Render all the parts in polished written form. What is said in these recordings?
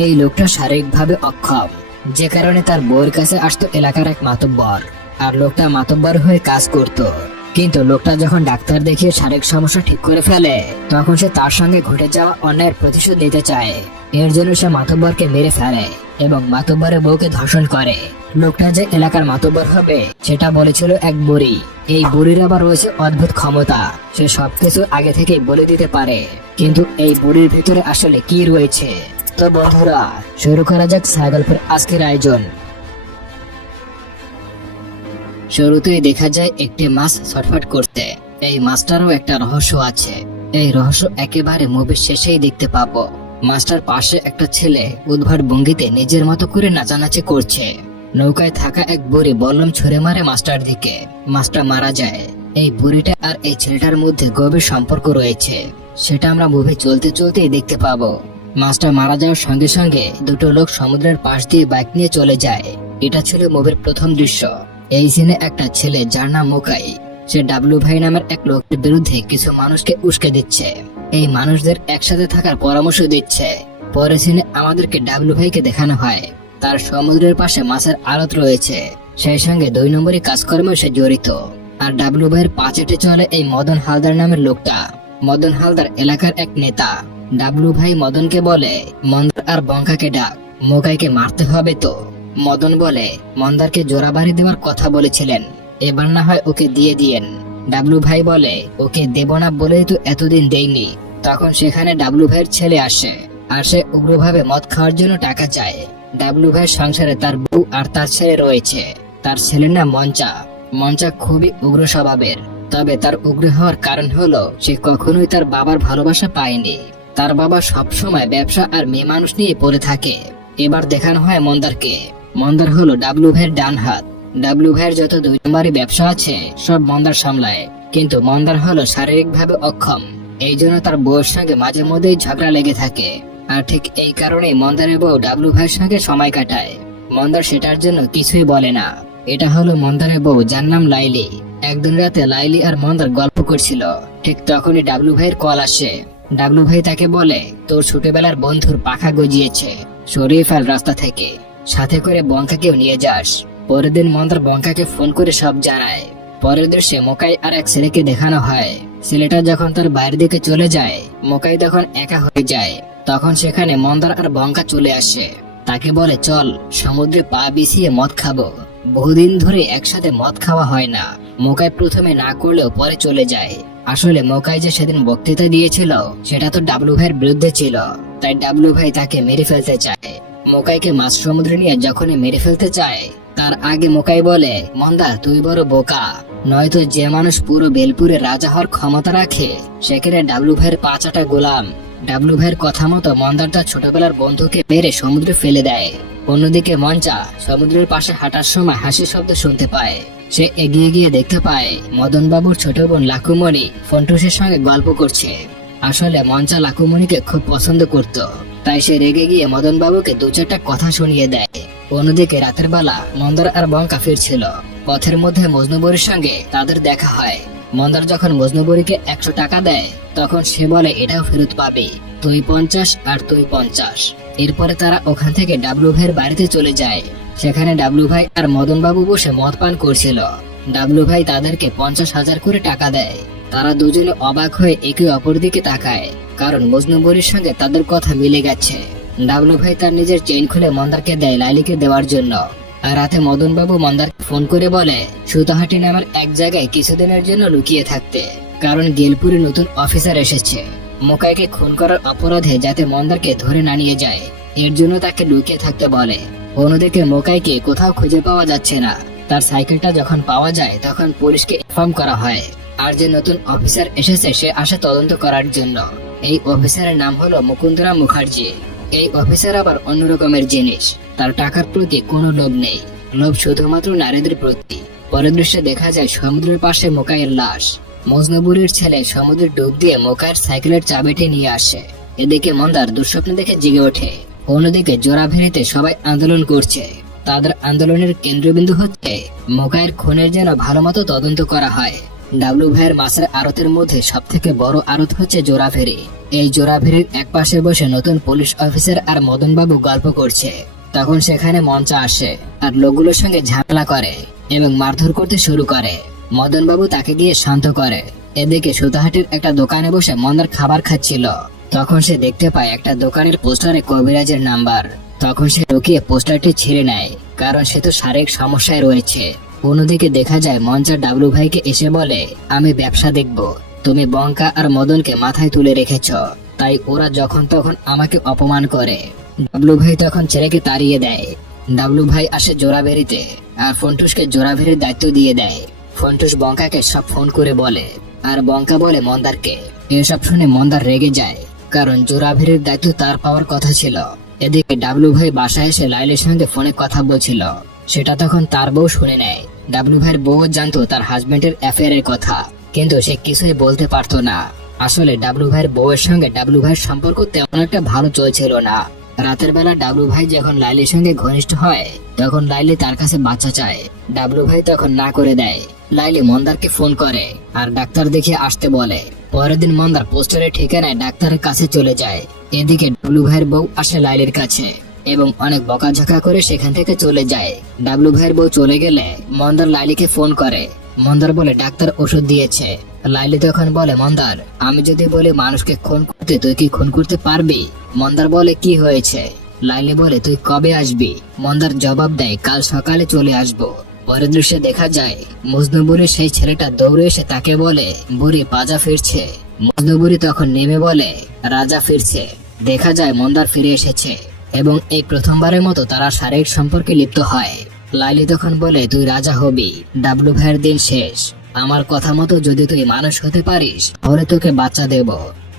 এই লোকটা শারীরিকভাবে অক্ষম, যে কারণে তার বউয়ের কাছে আসতো এলাকার এক মাতব্বর। আর লোকটা মাতব্বর হয়ে কাজ করত। কিন্তু লোকটা যখন ডাক্তার দেখিয়ে শারীরিক সমস্যা ঠিক করে ফেলে, তখন সে তার সঙ্গে ঘটে যাওয়া অন্যায়ের প্রতিশোধ নিতে চায়। এর জন্য সে মাতব্বরকে মেরে ফেলে এবং মাতব্বরের বউকে ধর্ষণ করে। লোকটা যে এলাকার মাতব্বর হবে সেটা বলেছিল এক বুড়ি। এই বুড়ির আবার রয়েছে অদ্ভুত ক্ষমতা, সে সবকিছু আগে থেকেই বলে দিতে পারে। কিন্তু এই বুড়ির ভিতরে আসলে কি রয়েছে? তো বন্ধুরা, শুরু করা যাক ছায়াগল্পের আজকের আয়োজন। শুরুতেই দেখা যায় একটি মাছ ছটফট করতে। এই মাছটারও একটা রহস্য আছে। এই রহস্য একেবারে মুভির শেষেই দেখতে পাবো। মাছটার পাশে একটা ছেলে উদ্ভট ভঙ্গিতে নিজের মতো করে নাচানাচি করছে। নৌকায় থাকা এক বুড়ি বল্লম ছুঁড়ে মারে মাছটার দিকে। মাছটা মারা যায়। এই বুড়িটা আর এই ছেলেটার মধ্যে গভীর সম্পর্ক রয়েছে, সেটা আমরা মুভি চলতে চলতেই দেখতে পাবো। মাছটা মারা যাওয়ার সঙ্গে সঙ্গে দুটো লোক সমুদ্রের পাশ দিয়ে বাইক নিয়ে চলে যায়। এটা ছিল মুভির প্রথম দৃশ্য। এই সিনে একটা ছেলে যার নাম মোকাই, সে ডাবলু ভাই নামের এক লোকের বিরুদ্ধে কিছু মানুষকে উস্কে দিচ্ছে। এই মানুষদের একসাথে থাকার পরামর্শ দিচ্ছে। পরে সিনে আমাদেরকে ডাবলু ভাইকে দেখানো হয় তার সমুদ্রের পাশে মাছের আড়ত রয়েছে, সেই সঙ্গে 2 নম্বরই কাজকর্মে সে জড়িত। আর ডাবলু ভাইয়ের পাচেটে চলে এই মদন হালদার নামের লোকটা। মদন হালদার এলাকার এক নেতা। ডাবলু ভাই মদনকে বলে, মন্দার আর বঙ্কাকে ডাক, মোকাইকে মারতে হবে তো। মদন বলে, মন্দারকে জোড়াবাড়ি দেওয়ার কথা বলেছিলেন, এবার না হয় ওকে দিয়ে দিয়েন। ডাবলু ভাই বলে, ওকে দেব না বলেই তো এতদিন দেইনি। তখন সেখানে ডাবলু ভাইয়ের ছেলে আসে, আর সে উগ্রভাবে মদ খাওয়ার জন্য টাকা চায়। ডাবলু ভাইয়ের সংসারে তার বউ আর তার ছেলে রয়েছে। তার ছেলের নাম মঞ্চা। মঞ্চা খুবই উগ্র স্বভাবের, তবে তার উগ্র হওয়ার কারণ হলো সে কখনোই তার বাবার ভালোবাসা পায়নি। তার বাবা সবসময় ব্যবসা আর মেয়ে মানুষ নিয়ে পড়ে থাকে। এবার দেখানো হয় মন্দারকে। মন্দার হলো ডাবলু ভাইয়ের ডান হাত। ডাবলু ভাইয়ের যত 2 নম্বরই ব্যবসা আছে সব মন্দার সামলায়। কিন্তু মন্দার হলো শারীরিকভাবে অক্ষম, এই জন্য তার বউয়ের সঙ্গে মাঝে মধ্যেই ঝগড়া লেগে থাকে। আর ঠিক এই কারণেই মন্দারের বউ ডাবলু ভাইয়ের সঙ্গে সময় কাটায়। মন্দার সেটার জন্য কিছুই বলে না। এটা হলো মন্দারের বউ, যার নাম লাইলি। একদিন রাতে লাইলি আর মন্দার গল্প করছিল, ঠিক তখনই ডাবলু ভাইয়ের কল আসে। ডাবলু ভাই তাকে বলে, তোর ছোটবেলার বন্ধুর পাখা গজিয়েছে, সরিয়ে ফেল রাস্তা থেকে, সাথে করে বঙ্কাকেও নিয়ে যাস। পরের দিন মন্দার বঙ্কাকে ফোন করে সব জানায়। পরের দৃশ্যে মোকাই আর এক ছেলেকে দেখানো হয়। ছেলেটা যখন তার বাইরের দিকে চলে যায়, মোকাই তখন একা হয়ে যায়। তখন সেখানে মন্দার আর বঙ্কা চলে আসে। তাকে বলে, চল সমুদ্রে পা বিছিয়ে মদ খাবো, বহুদিন ধরে একসাথে মদ খাওয়া হয় না। মোকাই প্রথমে না করলেও পরে চলে যায়। আসলে মোকাই যে সেদিন বক্তৃতা দিয়েছিল সেটা তো ডাবলু ভাইয়ের বিরুদ্ধে ছিল, তাই ডাবলু ভাই তাকে মেরে ফেলতে চায়। মোকাইকে মাছ সমুদ্রে নিয়ে যখনই মেরে ফেলতে চায়, তার আগে মোকাই বলে, মন্দা তুই বড় বোকা, নয়তো যে মানুষ পুরো বেলপুরে রাজা হওয়ার ক্ষমতা রাখে সেখানে ডাবলু ভাইয়ের 5 গোলাম। ডাবলু ভাইয়ের কথা মতো মন্দার তার ছোটবেলার বন্ধুকে মেরে সমুদ্রে ফেলে দেয়। অন্যদিকে মঞ্চা সমুদ্রের পাশে হাঁটার সময় হাসির শব্দ শুনতে পায়। সে এগিয়ে গিয়ে দেখতে পায় মদন বাবুর ছোট বোন লাকুমণি ফন্টুসের সঙ্গে গল্প করছে। আসলে মঞ্চা লাকুমণিকে খুব পছন্দ করত, তাই সে রেগে গিয়ে মদন বাবুকে 2-4টা কথা শুনিয়ে দেয়। অন্যদিকে রাতের বেলা মন্দার আর বঙ্কা ফিরছিল। পথের মধ্যে মজনুবরীর সঙ্গে তাদের দেখা হয়। মন্দার যখন মজনুবরীকে 100 টাকা দেয়, তখন সে বলে, এটাও ফেরত পাবে, তুই 50 আর তুই 50। এরপরে তারা ওখান থেকে ডাবলু ভাইয়ের বাড়িতে চলে যায়। সেখানে ডাবলু ভাই আর মদন বাবু বসে মদ পান করছিল। ডাবলু ভাই তাদেরকে 50,000 করে টাকা দেয়। তারা দুজনে অবাক হয়ে একে অপর দিকে তাকায়, কারণ মজনুবরীর সঙ্গে তাদের কথা মিলে গেছে। ডাবলু ভাই তার নিজের চেইন খুলে মন্দারকে দেয় লাইলিকে দেওয়ার জন্য। আর রাতে মদন বাবু মন্দারকে ফোন করে বলে, সুতাহাটি নামের এক জায়গায় কিছুদিনের জন্য লুকিয়ে থাকতে, কারণ গেলপুরে নতুন অফিসার এসেছে। মোকাইকে খুন করার অপরাধে যাতে মন্দারকে ধরে না নিয়ে যায়, এর জন্য তাকে লুকিয়ে থাকতে বলে। অন্যদিকে মোকাইকে কোথাও খুঁজে পাওয়া যাচ্ছে না। তার সাইকেলটা যখন পাওয়া যায় তখন পুলিশকে ইনফর্ম করা হয়। আর যে নতুন অফিসার এসেছে সে আসে তদন্ত করার জন্য। এই অফিসারের নাম হলো মুকুন্দরাম মুখার্জি। এই অফিসার আবার অন্য রকমের জিনিস, তার টাকার প্রতি কোনো লোভ নেই, লোভ শুধুমাত্র নারীদের প্রতি। পরের দৃশ্যে দেখা যায় সমুদ্রের পাশে মোকাইয়ের লাশ। মজনুবুরির ছেলে সমুদ্রে ডুব দিয়ে মোকাইয়ের সাইকেলের চাবিটি নিয়ে আসে। এদিকে মন্দার দুঃস্বপ্ন দেখে জেগে ওঠে। অন্যদিকে জোড়াভেড়িতে সবাই আন্দোলন করছে। তাদের আন্দোলনের কেন্দ্রবিন্দু হচ্ছে মোকাইয়ের খুনের যেন ভালো মতো তদন্ত করা হয়। ডাবলু ভাইয়ের মাছের আড়তের মধ্যে সব থেকে বড় আড়ত হচ্ছে জোড়াভেরি। এই জোড়াভেরির এক পাশে বসে নতুন পুলিশ অফিসার আর মদন বাবু গল্প করছে। তখন সেখানে মঞ্চা আসে আর লোকগুলোর সঙ্গে ঝামেলা করে এবং মারধর করতে শুরু করে। মদন বাবু তাকে গিয়ে শান্ত করে। এদিকে সুতাহাটির একটা দোকানে বসে মন্দার খাবার খাচ্ছিল। তখন সে দেখতে পায় একটা দোকানের পোস্টারে কবিরাজের নাম্বার। তখন সে লুকিয়ে পোস্টারটি ছিঁড়ে নেয়, কারণ সে তো শারীরিক সমস্যায় রয়েছে। অন্যদিকে দেখা যায় মঞ্চা ডাবলু ভাইকে এসে বলে, আমি ব্যবসা দেখব, তুমি বঙ্কা আর মদনকে মাথায় তুলে রেখেছ, তাই ওরা যখন তখন আমাকে অপমান করে। ডাবলু ভাই তখন ছেলেকে তাড়িয়ে দেয়। ডাবলু ভাই আসে জোড়াভেরিতে আর ফন্টুসকে জোড়াভেরির দায়িত্ব দিয়ে দেয়। ফন্টুস বঙ্কাকে সব ফোন করে বলে আর বঙ্কা বলে মন্দারকে। এসব শুনে মন্দার রেগে যায়, কারণ জোড়াভেরির দায়িত্ব তার পাওয়ার কথা ছিল। এদিকে ডাবলু ভাই বাসায় এসে লাইলের সঙ্গে ফোনে কথা বলছিল, সেটা তখন তার বউ শুনে নেয়। ডাবলু ভাইয়ের বউ জানতো তার হাজবেন্ডের অ্যাফেয়ারের কথা, কিন্তু সে কিছুই বলতে পারতো না। আসলে ডাবলু ভাইয়ের বউয়ের সঙ্গে ডাবলু ভাইয়ের সম্পর্ক তেমন একটা ভালো চলছিল না। রাতের বেলা ডাবলু ভাই যখন লাইলির সঙ্গে ঘনিষ্ঠ হয়, তখন লাইলি তার কাছে বাচ্চা চায়। ডাবলু ভাই তখন না করে দেয়। লাইলি মন্দারকে ফোন করে আর ডাক্তার দেখিয়ে আসতে বলে। পরের দিন মন্দার পোস্টারের ঠিকানায় ডাক্তারের কাছে চলে যায়। এদিকে ডাবলু ভাইয়ের বউ আসে লাইলির কাছে এবং অনেক বকাঝকা করে সেখান থেকে চলে যায়। ডাবলু ভাইয়ের বউ চলে গেলে মন্দার লাইলিকে ফোন করে। মন্দার বলে ডাক্তার ওষুধ দিয়েছে। লাইলি তখন বলে, মন্দার, আমি যদি বলি মানুষকে খুন করতে, তুই কি খুন করতে পারবি? মন্দার বলে, কি হয়েছে? লাইলি বলে, তুই কবে আসবি? মন্দার জবাব দেয়, কাল সকালে চলে আসবো। পরের দৃশ্যে দেখা যায় মজনু বুড়ির সেই ছেলেটা দৌড়ে এসে তাকে বলে, বুড়ি পাজা ফিরছে। মজনু বুড়ি তখন নেমে বলে, রাজা ফিরছে। দেখা যায় মন্দার ফিরে এসেছে এবং এই প্রথমবারের মতো তারা শারীরিক সম্পর্কে লিপ্ত হয়। লাইলি তখন বলে, তুই রাজা হবি, ডাবলু ভাইয়ের দিন শেষ। আমার কথা মতো যদি তুই মানুষ হতে পারিস, তাহলে তোকে বাচ্চা দেব।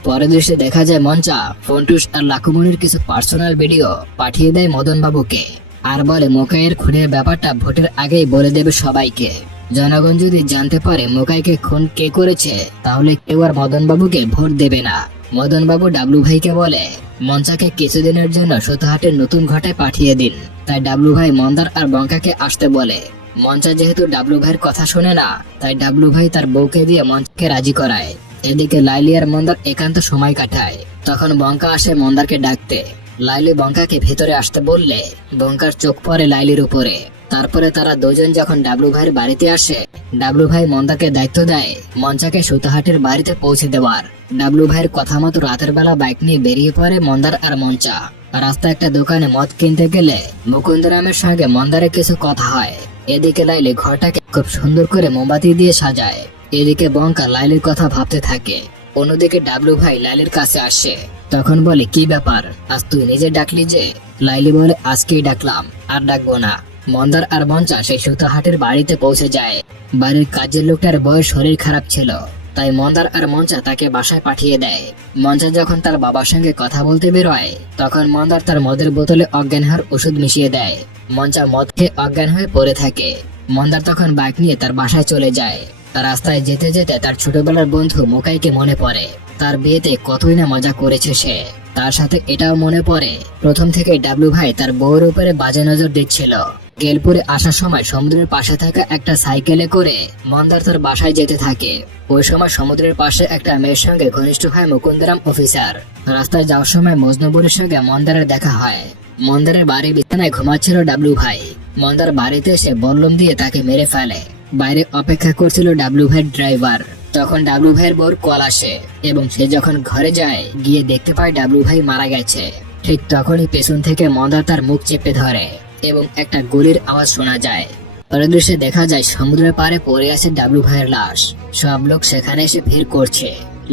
পরের দৃশ্যে দেখা যায় মঞ্চা ফন্টুস আর লাকুমনির কিছু পার্সোনাল ভিডিও পাঠিয়ে দেয় মদন বাবুকে আর বলে, মোকাইয়ের খুনের ব্যাপারটা ভোটের আগেই বলে দেবে সবাইকে। জনগণ যদি জানতে পারে মোকাইকে খুন কে করেছে, তাহলে কেউ আর মদন বাবুকে ভোট দেবে না। মদন বাবু ডাবলু ভাইকে বলে, মঞ্চাকে কিছুদিনের জন্য সুতাহাটের নতুন ঘাটে পাঠিয়ে দিন। তাই ডাবলু ভাই মন্দার আর বঙ্কাকে আসতে বলে। মঞ্চা যেহেতু ডাবলু ভাইয়ের কথা শোনে না, তাই ডাবলু ভাই তার বউকে দিয়ে মঞ্চাকে রাজি করায়। এদিকে লাইলি আর মন্দার একান্ত সময় কাটায়। তখন বঙ্কা আসে মন্দারকে ডাকতে। লাইলি বঙ্কাকে ভেতরে আসতে বললে বঙ্কার চোখ পড়ে লাইলির উপরে। তারপরে তারা দুজন যখন ডাবলু ভাইয়ের বাড়িতে আসে, ডাবলু ভাই মন্দাকে দায়িত্ব দেয় মঞ্চাকে সুতাহাটের বাড়িতে পৌঁছে দেওয়ার। ডাবলু ভাইয়ের কথা মতো রাতের বেলা বাইক নিয়ে বেরিয়ে পড়ে মন্দার আর মঞ্চা। রাস্তায় একটা দোকানে মদ কিনতে গেলে মুকুন্দরামের সঙ্গে মন্দারের কিছু কথা হয়। এদিকে লাইলি ঘরটাকে খুব সুন্দর করে মোমবাতি দিয়ে সাজায়। এদিকে বঙ্কা লাইলির কথা ভাবতে থাকে। অন্যদিকে ডাবলু ভাই লাইলির কাছে আসে। তখন বলে, কি ব্যাপার, আজ তুই নিজে ডাকলি যে? লাইলি বলে, আজকেই ডাকলাম, আর ডাকবো না। মন্দার আর মঞ্চা সেই সুতাহাটের বাড়িতে পৌঁছে যায়। বাড়ির কাজের লোকটার বয়স শরীর খারাপ ছিল, তাই মন্দার আর মঞ্চা তাকে বাসায় পাঠিয়ে দেয়। মঞ্চা যখন তার বাবার সঙ্গে কথা বলতে বেরোয়, তখন মন্দার তার মদের বোতলে অজ্ঞান হওয়ার ওষুধ মিশিয়ে দেয়। মঞ্চা মদ খেয়ে অজ্ঞান হয়ে পড়ে থাকে। মন্দার তখন বাইক নিয়ে তার বাসায় চলে যায়। রাস্তায় যেতে যেতে তার ছোটবেলার বন্ধু মোকাইকে মনে পড়ে। তার বিয়েতে কতই না মজা করেছে সে। তার সাথে এটাও মনে পড়ে প্রথম থেকে ডাবলু ভাই তার বউয়ের উপরে বাজে নজর দিচ্ছিল। গেলপুরে আসার সময় সমুদ্রের পাশে থাকা একটা সাইকেলে করে মন্দার তার বাসায় যেতে থাকে। ওই সময় সমুদ্রের পাশে একটা মেয়ের সঙ্গে ঘনিষ্ঠ হয় মুকুন্দরাম অফিসার। রাস্তায় যাওয়ার সময় মজনুবুরের সঙ্গে মন্দারের দেখা হয়। মন্দারের বাড়ির বিছানায় ঘুমাচ্ছিল ডাবলু ভাই। মন্দার বাড়িতে এসে বল্লম দিয়ে তাকে মেরে ফেলে। বাইরে অপেক্ষা করছিল ডাবলু ভাইয়ের ড্রাইভার। তখন ডাবলু ভাইয়ের বউর কল আসে এবং সে যখন ঘরে যায়, গিয়ে দেখতে পায় ডাবলু ভাই মারা গেছে। ঠিক তখনই পেছন থেকে মন্দার তার মুখ চেপে ধরে এবং একটা গুলির আওয়াজ শোনা যায়। পরের দৃশ্যে দেখা যায় সমুদ্রের পাড়ে পড়ে আছে ডাবলু ভাইয়ের লাশ। সব লোক সেখানে এসে ভিড় করছে।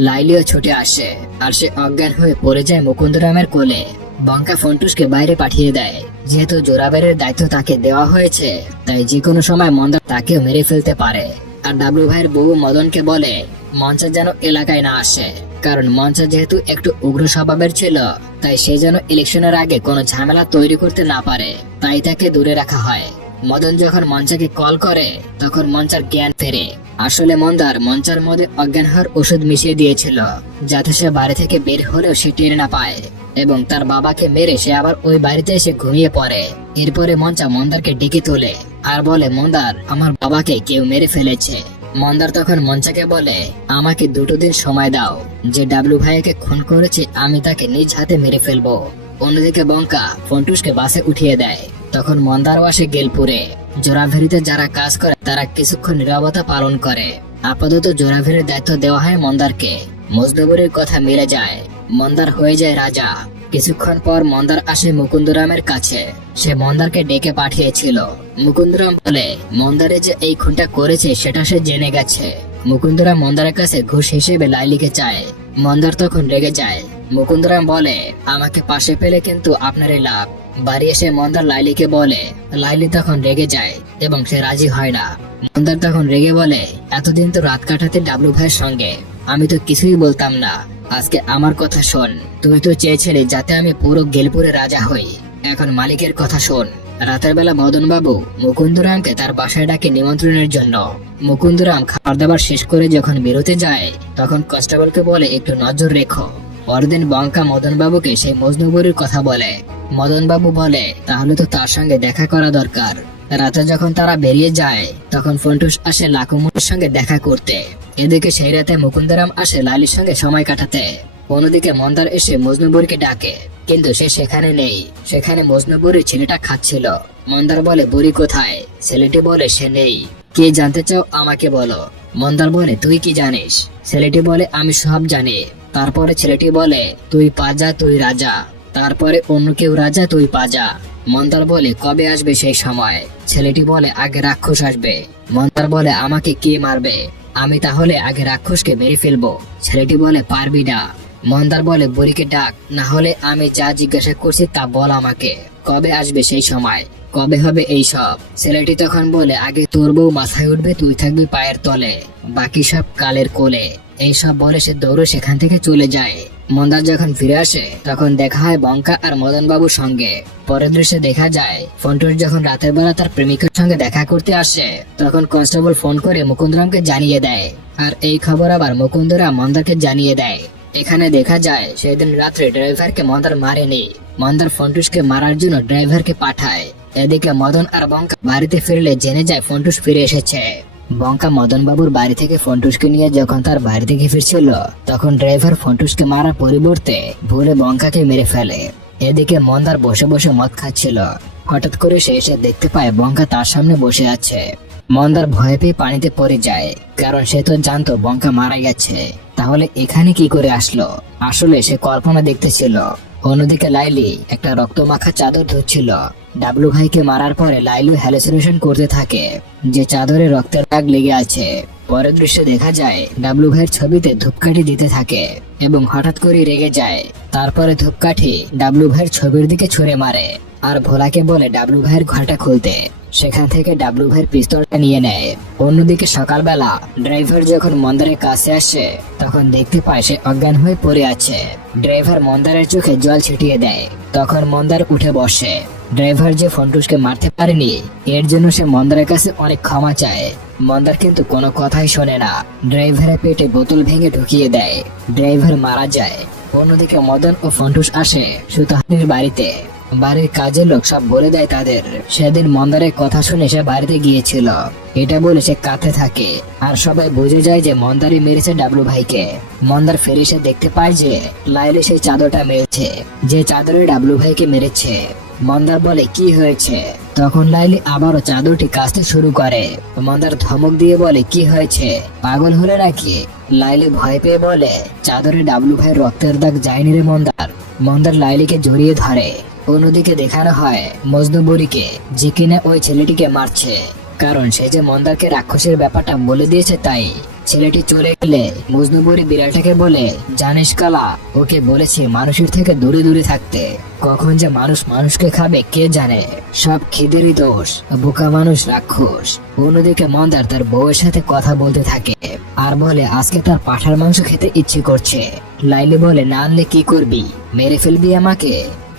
লাইলিও ছুটে আসে আর সে অজ্ঞান হয়ে পড়ে যায় মুকুন্দরামের কোলে। বঙ্কা ফন্টুসকে বাইরে পাঠিয়ে দেয়। যেহেতু জোরাবেরের দায়িত্ব তাকে দেওয়া হয়েছে, তাই যে কোনো সময় মন্দার তাকেও মেরে ফেলতে পারে। আর ডাবলু ভাইয়ের বউ মদনকে বলে মঞ্চা যেন এলাকায় না আসে, কারণ মঞ্চা যেহেতু একটু উগ্র স্বভাবের ছিল, তাই সে যেন ইলেকশনের আগে কোনো ঝামেলা তৈরি করতে না পারে, তাই তাকে দূরে রাখা হয়। মদন যখন মঞ্চাকে কল করে, তখন মঞ্চার জ্ঞান ফেরে। আসলে মন্দার মঞ্চার মধ্যে অজ্ঞান হওয়ার ওষুধ মিশিয়ে দিয়েছিল, যাতে সে বাড়ি থেকে বের হলেও সে টের না পায় এবং তার বাবাকে মেরে সে আবার ওই বাড়িতে এসে ঘুমিয়ে পড়ে। এরপরে মঞ্চা মন্দারকে ডেকে তোলে আর বলে, মন্দার, আমার বাবাকে কেউ মেরে ফেলেছে। মন্দার তখন মঞ্চাকে বলে, আমাকে 2 দিন সময় দাও, যে ডাবলু ভাইকে খুন করেছে আমি তাকে নিজ হাতে মেরে ফেলবো। অন্যদিকে বঙ্কা ফন্টুসকে বাসে উঠিয়ে দেয়। তখন মন্দারও আসে গেলপুরে। জোড়াভেরিতে যারা কাজ করে তারা কিছুক্ষণ নীরবতা পালন করে। আপাতত জোড়াভেরির দায়িত্ব দেওয়া হয় মন্দারকে। মজনুবুরির কথা মিলে যায়, মন্দার হয়ে যায় রাজা। কিছুক্ষণ পর মন্দার আসে মুকুন্দরামের কাছে। সে মন্দারকে ডেকে পাঠিয়েছিল। মুকুন্দরাম বলে, মন্দারে যে এই খুনটা করেছে সেটা সে জেনে গেছে। মুকুন্দরাম মন্দারের কাছে ঘুষ হিসেবে লাইলিকে চায়। মন্দার তখন রেগে যায়। মুকুন্দরাম বলে, আমাকে পাশে পেলে কিন্তু আপনারই লাভ। বাড়ি এসে মন্দার লাইলিকে বলে। লাইলি তখন রেগে যায় এবং সে রাজি হয় না। মন্দার তখন রেগে বলে, এতদিন তো রাত কাটাতে ডাবলু ভাইয়ের সঙ্গে, আমি তো কিছুই বলতাম না। আজকে আমার কথা শোন, তুমি তো চেয়েছিলে যাতে আমি পুরো গেলপুরে রাজা হই। এখন মালিকের কথা শোন। রাতের বেলা মদন বাবু মুকুন্দরামকে তার বাসায় ডাকে নিমন্ত্রণের জন্য। মুকুন্দরাম খাবার দাবার শেষ করে যখন বেরোতে যায় তখন কনস্টেবলকে বলে, একটু নজর রেখো। পরদিন বঙ্কা মদন বাবুকে সেই মজনুবুরির কথা বলে। মদন বাবু বলে, তাহলে তো তার সঙ্গে দেখা করা দরকার। রাতে যখন তারা বেরিয়ে যায় তখন ফন্টুস আসে লাকুমুর সঙ্গে দেখা করতে। এদিকে সেই রাতে মুকুন্দরাম আসে লালির সঙ্গে সময় কাটাতে। অন্যদিকে মন্দার এসে মজনুবুরিকে ডাকে, কিন্তু সে সেখানে নেই। সেখানে মজনুবুরি ছেলেটা খাচ্ছিল। মন্দার বলে, বুড়ি কোথায়? ছেলেটি বলে, সে নেই। কে জানতে চাও আমাকে বলো। মন্দার বলে, তুই কি জানিস? ছেলেটি বলে, আমি সব জানি। তারপরে ছেলেটি বলে, তুই পাজা, তুই রাজা। তারপরে অন্য কেউ রাজা, তুই পাজা। মন্দার বলে, কবে আসবে সেই সময়? ছেলেটি বলে, আগে রাক্ষস আসবে। মন্দার বলে, আমাকে কে মারবে? আমি তাহলে আগে রাক্ষসকে মেরে ফেলবো। ছেলেটি বলে, পারবি না। মন্দার বলে, বুড়িকে ডাক, না হলে আমি যা জিজ্ঞাসা করছি তা বল আমাকে। কবে আসবে সেই সময়? কবে হবে এই সব? ছেলেটি তখন বলে, আগে তোর বউ মাথায় উঠবে, তুই থাকবি পায়ের তলে, বাকি সব কালের কোলে। এইসব বলে সে দৌড়ে সেখান থেকে চলে যায়। মন্দার যখন ফিরে আসে তখন দেখা হয় বঙ্কা আর মদন বাবুর সঙ্গে। পরের দৃশ্যে দেখা যায় ফন্টুস যখন রাতের বেলা তার প্রেমিকের সঙ্গে দেখা করতে আসে তখন কনস্টেবল ফোন করে মুকুন্দরামকে জানিয়ে দেয়। আর এই খবর আবার মুকুন্দরাম মন্দারকে জানিয়ে দেয়। এখানে দেখা যায় সেদিন রাত্রে ড্রাইভারকে মন্দার মারেনি। মন্দার ফন্টুসকে মারার জন্য ড্রাইভারকে পাঠায়। এদিকে মদন আর বঙ্কা বাড়িতে ফিরলে জেনে যায় ফন্টুস ফিরে এসেছে। বঙ্কা মদন বাবুর বাড়ি থেকে ফন্টুসকে নিয়ে যখন তার বাড়ি থেকে ফিরছিল তখন ড্রাইভার ফন্টুসকে মারার পরিবর্তে ভুলে বঙ্কাকে মেরে ফেলে। এদিকে মন্দার বসে বসে মদ খাচ্ছিল। হঠাৎ করে সে এসে দেখতে পায় বঙ্কা তার সামনে বসে আছে। মন্দার ভয় পেয়ে পানিতে পড়ে যায়, কারণ সে তো জানতো বঙ্কা মারা গেছে। তাহলে এখানে কি করে আসলো? আসলে সে কল্পনা দেখতেছিল। অন্যদিকে লাইলি একটা রক্তমাখা চাদর ধুচ্ছিল। ডাবলু ভাইকে মারার পরে লাইলু হ্যালুসিনেশন করতে থাকে যে চাদরে রক্তের দাগ লেগে আছে। পরের দৃশ্যে দেখা যায় ডাবলু ভাইয়ের ছবিতে ধূপকাঠি দিতে থাকে এবং হঠাৎ করে রেগে যায়। তারপরে ধূপকাঠি ডাবলু ভাইয়ের ছবির দিকে ছুঁড়ে মারে আর ভোলাকে বলে ডাবলু ভাইয়ের ঘরটা খুলতে। সেখান থেকে ডাবলু ভাইয়ের পিস্তলটা নিয়ে নেয়। অন্যদিকে সকালবেলা ড্রাইভার যখন মন্দারের কাছে আসে তখন দেখতে পায় সে অজ্ঞান হয়ে পড়ে আছে। ড্রাইভার মন্দারের চোখে জল ছিটিয়ে দেয়। তখন মন্দার উঠে বসে। ড্রাইভার যে ফন্টুসকে মারতে পারেনি এর জন্য সে মন্দারের কাছে অনেক ক্ষমা চায়। মন্দার কিন্তু কোনো কথাই শোনে না। ড্রাইভারের পেটে বোতল ভেঙে ঢুকিয়ে দেয়। ড্রাইভার মারা যায়। অন্যদিকে মদন ও ফন্টুস আসে সুতাহানির বাড়িতে। বাড়ির কাজের লোক সব বলে দেয় তাদের সেদিন মন্দারের কথা শুনে সে বাড়িতে গিয়েছিল। এটা বলে সে কাঁদতে থাকে আর সবাই বুঝে যায় যে মন্দারই মেরেছে ডাবলু ভাইকে। মন্দার ফিরে এসে দেখতে পায় যে লাইলি সেই চাদরটা মেরেছে যে চাদরে ডাবলু ভাইকে মেরেছে। মন্দার বলে, কি হয়েছে? তখন লাইলি আবারও চাদরটি কাচতে শুরু করে। মন্দার ধমক দিয়ে বলে, কি হয়েছে? পাগল হলে নাকি? লাইলি ভয় পেয়ে বলে, চাদরে ডাবলু ভাইয়ের রক্তের দাগ যায়নি রে মন্দার। মন্দার লাইলিকে জড়িয়ে ধরে। অন্যদিকে দেখানো হয় মজনু বুড়িকে, যে কিনা ওই ছেলেটিকে মারছে, কারণ সে যে মন্দারকে রাক্ষসের ব্যাপারটা বলে দিয়েছে তাই। ছেলেটি চলে গেলে মজনু বুড়ি বিড়ালটাকে বলে, জানিস কালা, ওকে বলেছি মানুষের থেকে দূরে দূরে থাকতে। কখন যে মানুষ মানুষকে খাবে কে জানে। সব খিদেরই দোষ, বোকা মানুষ রাক্ষস। অন্যদিকে মন্দার তার বউয়ের সাথে কথা বলতে থাকে আর বলে আজকে তার পাঁঠার মাংস খেতে ইচ্ছে করছে। লাইলি বলে, না আনলে কি করবি? মেরে ফেলবি আমাকে?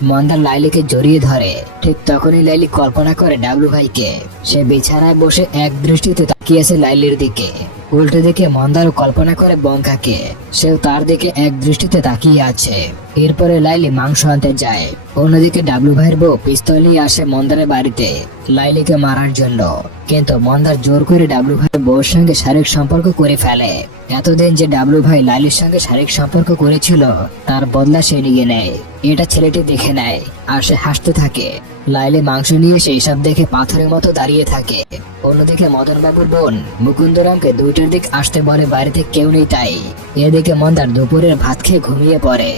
মন্দার লাইলিকে জড়িয়ে ধরে। ঠিক তখনই লাইলি কল্পনা করে ডাবলু ভাইকে। সে বিছানায় বসে এক দৃষ্টিতে তাকিয়েছে লাইলির দিকে। উল্টো দিকে মন্দারও কল্পনা করে বঙ্কাকে, সেও তার দিকে এক দৃষ্টিতে তাকিয়ে আছে। এরপরে লাইলি মাংস আনতে যায়। অন্যদিকে ডাবলু ভাইয়ের বউ পিস্তল নিয়ে আসে মন্দারের বাড়িতে লাইলিকে মারার জন্য, কিন্তু মন্দার জোর করে ডাবলু ভাইয়ের বউর সঙ্গে শারীরিক সম্পর্ক করে ফেলে। এতদিন যে ডাবলু ভাই লাইলির সঙ্গে শারীরিক সম্পর্ক করেছিল তার বদলা সে নিয়ে নেয়। এটা ছেলেটি দেখে নেয় আর সে হাসতে থাকে। লাইলি মাংস নিয়ে সেই সব দেখে পাথরের মতো দাঁড়িয়ে থাকে। অন্যদিকে মদন বাবুর বোন মুকুন্দরামকে 2টার দিক আসতে বলে, বাড়িতে কেউ নেই তাই। এদিকে মন্দার দুপুরের ভাত খেয়ে ঘুমিয়ে পড়ে।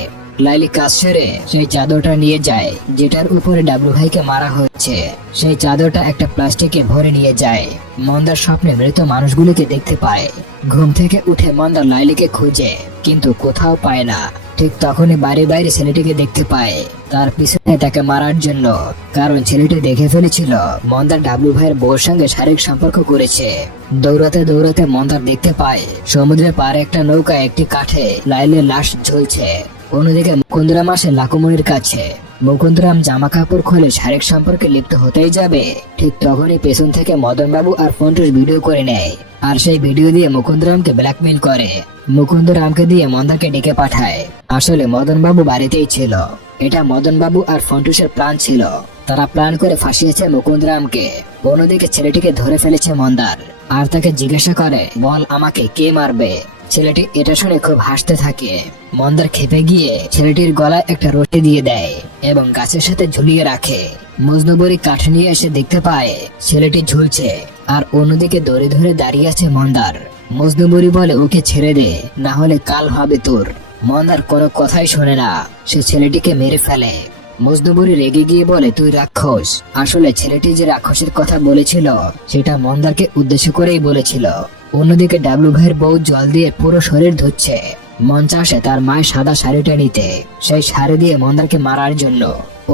লাইলি কাজ সেরে সেই চাদরটা নিয়ে যায় যেটার উপরে ডাবলু ভাইকে মারা হচ্ছে। সেই চাদরটা একটা প্লাস্টিকে ভরে নিয়ে যায়। মন্দার স্বপ্নে মৃত মানুষগুলিকে দেখতে পায়। ঘুম থেকে উঠে মন্দার লাইলিকে খুঁজে, কিন্তু কোথাও পায় না। ঠিক তখনই বাইরে বাইরে ছেলেটিকে দেখতে পায়, তার পিছনে তাকে মারার জন্য। কারণ ছেলেটি দেখে ফেলেছিল মন্দার ডাবলু ভাইয়ের বউর সঙ্গে শারীরিক সম্পর্ক করেছে। দৌড়াতে দৌড়াতে মন্দার দেখতে পায় সমুদ্রের পাড়ে একটা নৌকা একটি কাঠে লাইলির লাশ ঝুলছে। অন্যদিকে মুকুন্দরাম আসে লাকুমনির কাছে। মুকুন্দরাম জামা কাপড় খুলে শারীরিক সম্পর্কে লিপ্ত হতেই যাবে, ঠিক তখনই পেছন থেকে মদন বাবু আর ফন্টুস ভিডিও করে নেয়। আর সেই ভিডিও দিয়ে মুকুন্দরামকে ব্ল্যাকমেইল করে। মুকুন্দরামকে দিয়ে মন্দারকে ডেকে পাঠায়। আসলে মদন বাবু বাড়িতেই ছিল। এটা মদন বাবু আর ফন্টুসের প্ল্যান ছিল। তারা প্ল্যান করে ফাঁসিয়েছে মুকুন্দরামকে। অন্যদিকে ছেলেটিকে ধরে ফেলেছে মন্দার আর তাকে জিজ্ঞাসা করে, বল আমাকে কে মারবে। ছেলেটি এটা শুনে খুব হাসতে থাকে। মন্দার খেপে গিয়ে ছেলেটির গলায় একটা রশি দিয়ে দেয় এবং গাছের সাথে ঝুলিয়ে রাখে। মজনুবরী কাঠ নিয়ে এসে দেখতে পায় ছেলেটি ঝুলছে আর অন্যদিকে দড়ি ধরে দাঁড়িয়ে আছে মন্দার। মজনুবরী বলে, ওকে ছেড়ে দে, না হলে কাল হবে তোর। মন্দার কোনো কথাই শোনে না, সে ছেলেটিকে মেরে ফেলে। মজনুবরী রেগে গিয়ে বলে, তুই রাক্ষস। আসলে ছেলেটি যে রাক্ষসের কথা বলেছিল সেটা মন্দারকে উদ্দেশ্য করেই বলেছিল। অন্যদিকে ডাবলু ভাইয়ের বউ জল দিয়ে পুরো শরীর ধুচ্ছে। মঞ্চে আসে তার মায়ের সাদা শাড়িটা নিতে, সেই শাড়ি দিয়ে মন্দারকে মারার জন্য।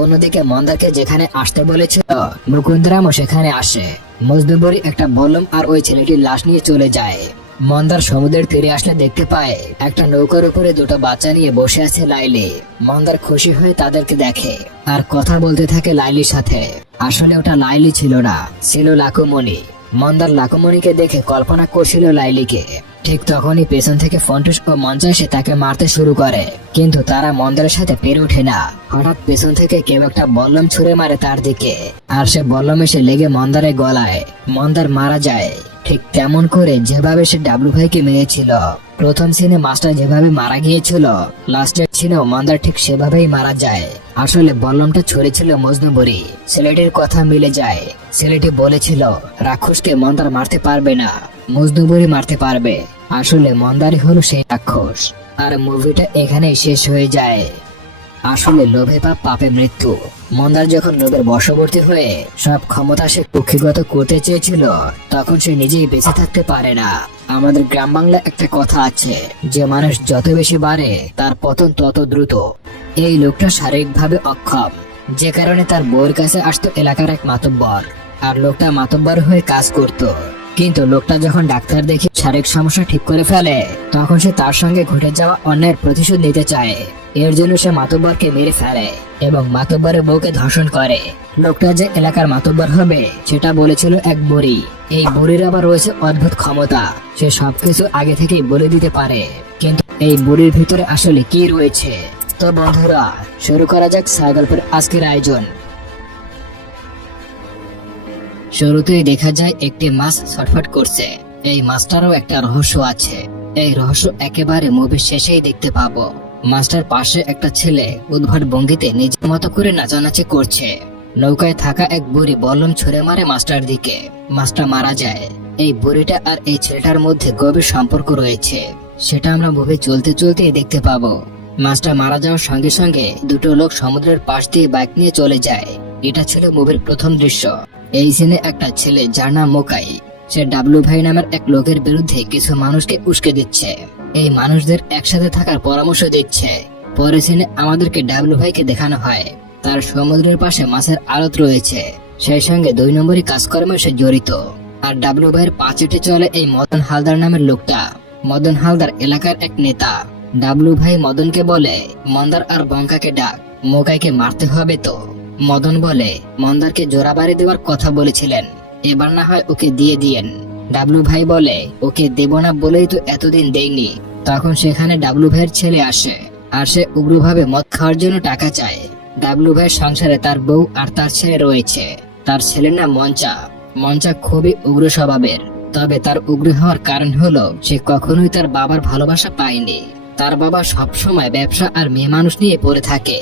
অন্যদিকে মন্দারকে যেখানে আসতে বলেছিল মুকুন্দরামও সেখানে আসে। মজনুবরী একটা বলম আর ওই ছেলেটির লাশ নিয়ে চলে যায়। মন্দার সমুদ্রের তীরে আসলে দেখতে পায় একটা নৌকার উপরে 2টা বাচ্চা নিয়ে বসে আছে লাইলি। মন্দার খুশি হয়ে তাদেরকে দেখে আর কথা বলতে থাকে লাইলির সাথে। আসলে ওটা লাইলি ছিল না, ছিল লাকুমনি। মন্দার লাকুমনিকে দেখে কল্পনা করছিল লাইলিকে। ঠিক তখনই পেছন থেকে ফন্টুস ও মঞ্চে এসে তাকে মারতে শুরু করে, কিন্তু তারা মন্দারের সাথে পেরে ওঠে না। হঠাৎ পেছন থেকে কেউ একটা বল্লম ছুঁড়ে মারে তার দিকে, আর সে বল্লম এসে লেগে মন্দারের গলায়। মন্দার মারা যায় ঠিক তেমন করে যেভাবে সে ডাবলু ভাইকে মেরেছিল। প্রথম সিনে মাস্টার যেভাবে মারা গিয়েছিল, লাস্টের সিনেও মন্দার ঠিক সেভাবেই মারা যায়। আসলে বল্লমটা ছুঁড়েছিল মজনুবরী। ছেলেটির কথা মিলে যায়। ছেলেটি বলেছিল রাক্ষসকে মন্দার মারতে পারবে না, মজনুবরী মারতে পারবে। আসলে মন্দারই হলো সেই রাক্ষস। আর মুভিটা এখানেই শেষ হয়ে যায়। আসলে লোভে পাপ, পাপে মৃত্যু। মন্দার যখন লোভের বশবর্তী হয়ে সব ক্ষমতা সে কুক্ষিগত করতে চেয়েছিল, তখন সে নিজেই বেঁচে থাকতে পারে না। আমাদের গ্রাম বাংলা একটা কথা আছে, যে মানুষ যত বেশি বাড়ে তার পতন তত দ্রুত। এই লোকটা শারীরিকভাবে অক্ষম, যে কারণে তার বউয়ের কাছে আসতো এলাকার এক মাতব্বর, আর লোকটা মাতব্বর হয়ে কাজ করত। কিন্তু লোকটা যখন ডাক্তার দেখে শারীরিক সমস্যা ঠিক করে ফেলে, তখন সে তার সঙ্গে ঘটে যাওয়া অন্যায়ের প্রতিশোধ নিতে চায়। এর জন্য সে মাতব্বরকে মেরে ফেলে এবং মাতব্বরের বউকে ধর্ষণ করে। লোকটা যে এলাকার মাতব্বর হবে সেটা বলেছিল এক বুড়ি। এই বুড়ির আবার রয়েছে অদ্ভুত ক্ষমতা, সে সবকিছু আগে থেকেই বলে দিতে পারে। কিন্তু এই বুড়ির ভিতরে আসলে কি রয়েছে? তো বন্ধুরা, শুরু করা যাক ছায়াগল্পের আজকের আয়োজন। শুরুতেই দেখা যায় একটি মাছ ছটফট করছে। এই মাছটারও একটা রহস্য আছে। এই রহস্য একেবারে মুভির শেষেই দেখতে পাবো। মাছটার পাশে একটা ছেলে উদ্ভট ভঙ্গিতে নিজের মতো করে নাচানাচি করছে। নৌকায় থাকা এক বুড়ি বল্লম ছুঁড়ে মারে মাছটার দিকে। মাছটা মারা যায়। এই বুড়িটা আর এই ছেলেটার মধ্যে গভীর সম্পর্ক রয়েছে, সেটা আমরা মুভি চলতে চলতেই দেখতে পাবো। মাছটা মারা যাওয়ার সঙ্গে সঙ্গে 2টো লোক সমুদ্রের পাশ দিয়ে বাইক নিয়ে চলে যায়। এটা ছিল মুভির প্রথম দৃশ্য। এই সিনে একটা ছেলে যার নাম মোকাই, সে ডাবলু ভাই নামের এক লোকের বিরুদ্ধে কিছু মানুষকে উস্কে দিচ্ছে। এই মানুষদের একসাথে থাকার পরামর্শ দিচ্ছে। পরে সিনে আমাদেরকে ডাবলু ভাইকে দেখানো হয় তার সমুদ্রের পাশে মাছের আড়ত রয়েছে, সেই সঙ্গে 2 নম্বরই কাজকর্মে সে জড়িত। আর ডাবলু ভাইয়ের পাচেটে চলে এই মদন হালদার নামের লোকটা। মদন হালদার এলাকার এক নেতা। ডাবলু ভাই মদনকে বলে, মন্দার আর বঙ্কাকে ডাক, মোকাইকে মারতে হবে তো। মদন বলে, মন্দারকে জোড়াবাড়ি দেওয়ার কথা বলেছিলেন, এবার না হয় ওকে দিয়ে দিয়েন। ডাবলু ভাই বলে, ওকে দেব না বলেই তো এতদিন দেইনি। তখন সেখানে ডাবলু ভাইয়ের ছেলে আসে, আর সে উগ্রভাবে মদ খাওয়ার জন্য টাকা চায়। ডাবলু ভাইয়ের সংসারে তার বউ আর তার ছেলে রয়েছে। তার ছেলের নাম মঞ্চা। মঞ্চা খুবই উগ্র স্বভাবের, তবে তার উগ্র হওয়ার কারণ হলো সে কখনোই তার বাবার ভালোবাসা পায়নি। তার বাবা সবসময় ব্যবসা আর মেয়ে মানুষ নিয়ে পড়ে থাকে।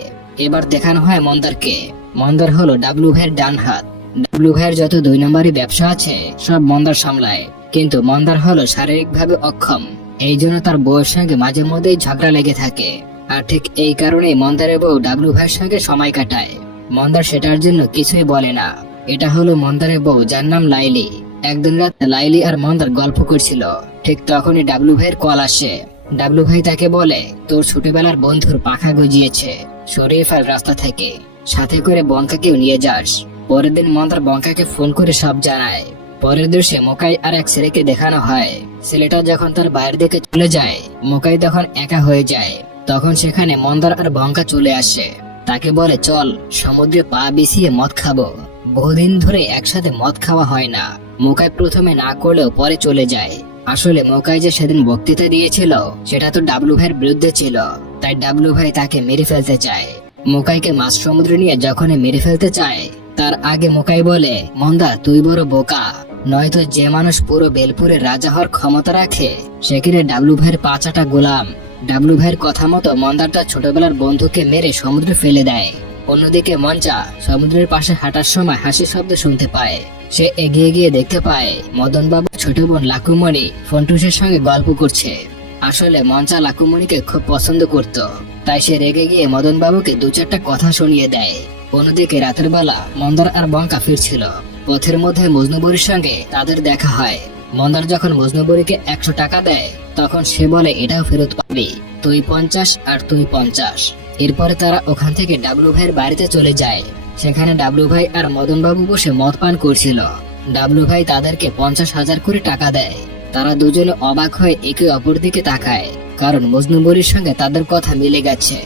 এবার দেখানো হয় মন্দারকে। মন্দার হলো ডাবলু ভাইয়ের ডান হাত। ডাবলু ভাইয়ের যত 2 নম্বরই ব্যবসা আছে সব মন্দার সামলায়, কিন্তু মন্দার হলো শারীরিকভাবে অক্ষম। এই জন্য তার বউয়ের সঙ্গে মাঝে মধ্যেই ঝগড়া লেগে থাকে। আর ঠিক এই কারণেই মন্দারের বউ ডাবলু ভাইয়ের সঙ্গে সময় কাটায়। মন্দার সেটার জন্য কিছুই বলে না। এটা হলো মন্দারের বউ, যার নাম লাইলি। একদিন রাত লাইলি আর মন্দার গল্প করছিল, ঠিক তখনই ডাবলু ভাইয়ের কল আসে। ডাবলু ভাই তাকে বলে, তোর ছোটবেলার বন্ধুর পাখা গজিয়েছে, সরিয়ে ফেল রাস্তা থেকে, সাথে করে বঙ্কাকেও নিয়ে যাস। পরের দিন মন্দার বঙ্কাকে ফোন করে সব জানায়। পরের দৃশ্যে মোকাই আর এক ছেলেকে দেখানো হয়। ছেলেটা যখন তার বাইরের দিকে চলে যায়, মোকাই তখন একা হয়ে যায়। তখন সেখানে মন্দার আর বঙ্কা চলে আসে। তাকে বলে, চল সমুদ্রে পা বিছিয়ে মদ খাবো, বহুদিন ধরে একসাথে মদ খাওয়া হয় না। মোকাই প্রথমে না করলেও পরে চলে যায়। আসলে মোকাই যে সেদিন বক্তৃতা দিয়েছিল সেটা তো ডাবলু ভাইয়ের বিরুদ্ধে ছিল, তাই ডাবলু ভাই তাকে মেরে ফেলতে চায়। মোকাইকে মাছ সমুদ্রে নিয়ে যখনই মেরে ফেলতে চায়, তার আগে মোকাই বলে, মন্দা তুই বড় বোকা, নয়তো যে মানুষ পুরো বেলপুরে রাজা হওয়ার ক্ষমতা রাখে সে কিনা ডাবলু ভাইয়ের পাঁচাটা গোলাম। ডাবলু ভাইয়ের কথা মতো মন্দার তার ছোটবেলার বন্ধুকে মেরে সমুদ্রে ফেলে দেয়। অন্যদিকে মঞ্চা সমুদ্রের পাশে হাঁটার সময় হাসির শব্দ শুনতে পায়। সে এগিয়ে গিয়ে দেখতে পায় মদন বাবু ছোট বোন লাকুমণি ফন্টুসের সঙ্গে গল্প করছে। আসলে মঞ্চা লাকুমণিকে খুব পছন্দ করত, তাই সে রেগে গিয়ে মদন বাবুকে 2-4টা কথা শুনিয়ে দেয়। অন্যদিকে রাতের বেলা মন্দার আর বঙ্কা ফিরছিল। পথের মধ্যে মজনুবরীর সঙ্গে তাদের দেখা হয়। মন্দার যখন মজনুবরীকে 100 টাকা দেয়, তখন সে বলে, এটাও ফেরত পাবি, তুই 50 আর তুই 50। এরপরে তারা ওখান থেকে ডাবলু ভাইয়ের বাড়িতে চলে যায়। সেখানে ডাবলু ভাই আর মদন বাবু বসে মদ পান করছিল। ডাবলু ভাই তাদেরকে 50,000 করে টাকা দেয়। তারা দুজনে অবাক হয়ে একে অপর দিকে তাকায়, কারণ মজনুবরীর সঙ্গে তাদের কথা মিলে গেছে।